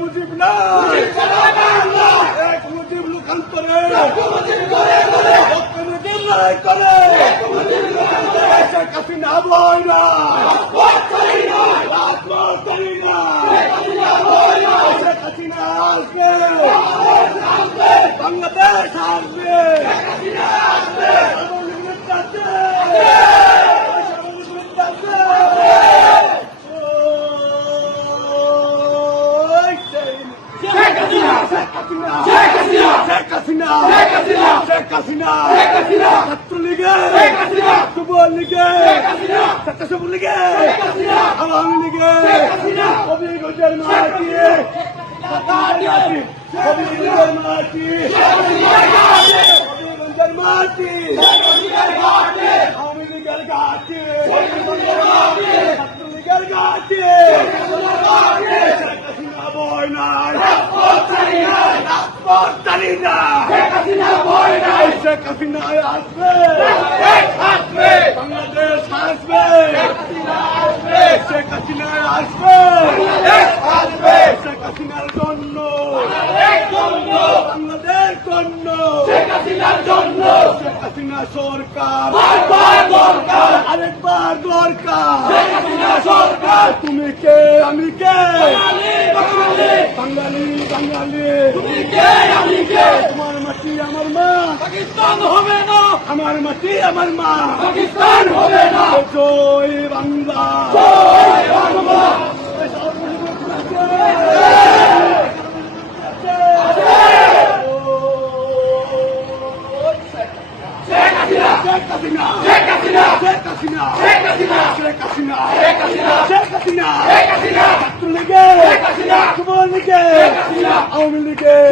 মুজিব না এক মুজিব লুকান্তরে করে শেখ হাসিনা বই না শেখ হাসিনা আসবে বাংলাদেশ আসবে ছাত্রলীগের যুবলীগের ছাত্রলীগের আওয়ামী লীগের হবিগঞ্জের মাটি হবিগঞ্জের মাটি হবিগঞ্জের মাটি আওয়ামী লীগের ঘাটি ছাত্রলীগের ঘাটি বয় নাই শেখ হাসিনা আসবে বাংলাদেশ আসবে শেখ হাসিনা আসবে শেখ হাসিনার জন্য বাংলাদেশ জন্য শেখ হাসিনার জন্য শেখ হাসিনা সরকার আরেকবার দরকার শেখ হাসিনা সরকার তুমি কে আমি কে বাঙালি বাঙালি তুমি কে আমি কে তোমার মাটি আমার মা পাকিস্তান হবে না আমার মাটি আমার মা পাকিস্তান হবে না জয় বাংলা জয় বাংলা আওয়ামী লীগের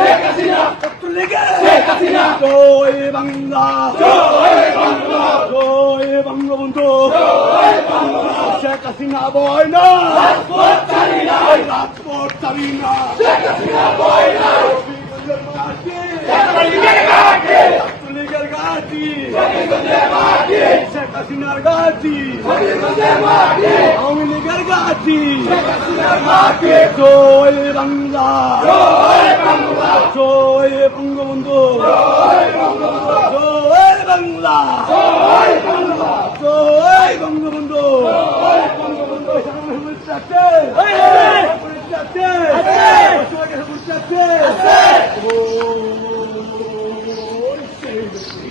জয় বাংলা জয় বঙ্গবন্ধু শেখ হাসিনা বয় না রাজপথ চারি না ছাত্রলীগের ঘাটি শেখ হাসিনার ঘাটি আওয়ামী লীগের ঘাটি জয় বাংলা জয় বঙ্গবন্ধু জয় বাংলা জয় বঙ্গবন্ধু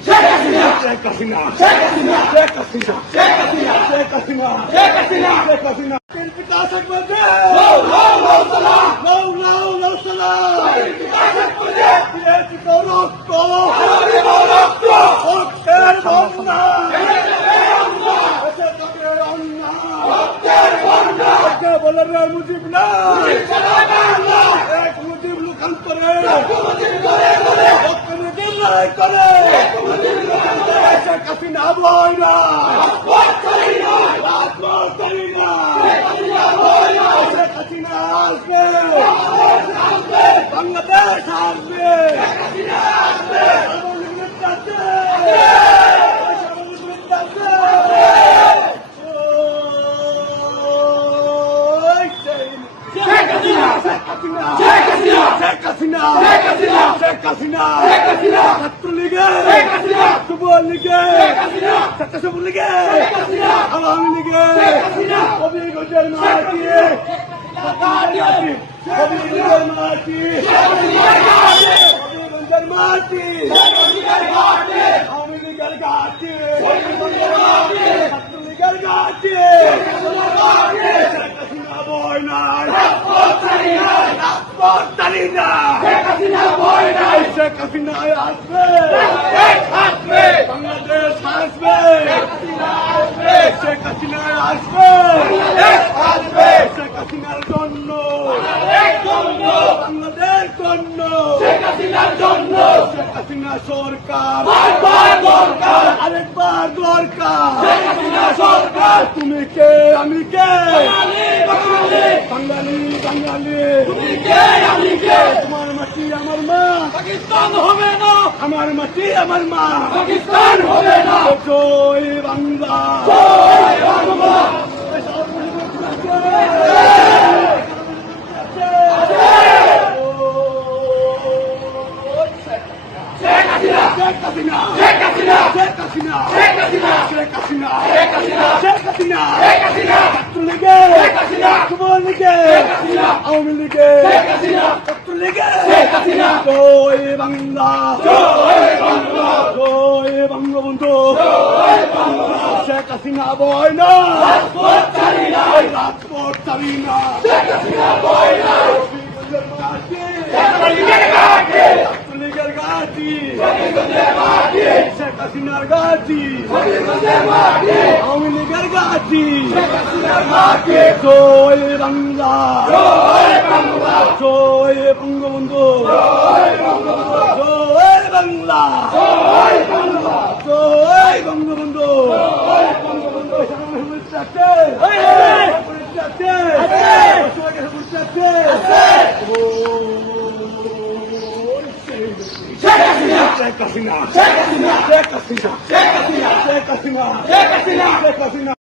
শেখ হাসিনা শেখ হাসিনা শেখ হাসিনা শেখ হাসিনা শেখ হাসিনা শেখ হাসিনা শেখ হাসিনা মুজিব না এক মুজিব লুকান্তরে করে শেখ হাসিনা বই না শেখ হাসিনা আসবে বাংলাদেশ আসবে ছাত্রলীগের যুবলীগের ছাত্রলীগের আওয়ামী লীগের হবিগঞ্জের মাটি হবিগঞ্জের মাটি হবিগঞ্জের মাটি আওয়ামী লীগের ঘাটি ছাত্রলীগের ঘাটি শেখ হাসিনা বয় নাই শেখ হাসিনা বয় নাই শেখ হাসিনা আসবে বাংলাদেশ আসবে শেখ হাসিনা আসবে শেখ হাসিনার জন্য বাংলাদেশ জন্য শেখ হাসিনার জন্য শেখ হাসিনা সরকার আরেকবার দরকার শেখ হাসিনা সরকার তুমি কে আমি কে বাঙালি বাঙালি তুমি কে আমি কে তোমার মাটি আমার মা পাকিস্তান হবে না আমার মাটি আমার মা পাকিস্তান হবে না জয় বাংলা জয় Bangla Sheikh Hasina, Sheikh Hasina, Sheikh Hasina, Sheikh Hasina, Sheikh Hasina, Sheikh Hasina, Sheikh Hasina, Sheikh Hasina, Dr. Lige, Sheikh Hasina, Kumar Lige, Sheikh Hasina, Awami Lige, Sheikh Hasina, Dr. Lige, Sheikh Hasina, Joy Bangla, Joy Bangla, Joy Bangla Bundhu, Joy Bangla, Sheikh Hasina boy na, Rajput Charina, Rajput Charina, Sheikh Hasina boy na, Sheikh Hasina Gati, Awami Ligar Gati, Joy Bangla, Joy Bangla, Joy Bangabandhu, Joy Bangla, Joy Bangla, Joy Bangla, Joy Bangabandhu, Joy Bangabandhu. Sheikh Hasina, Sheikh Hasina, Sheikh Hasina, Sheikh Hasina, Sheikh Hasina, Sheikh Hasina, Sheikh Hasina,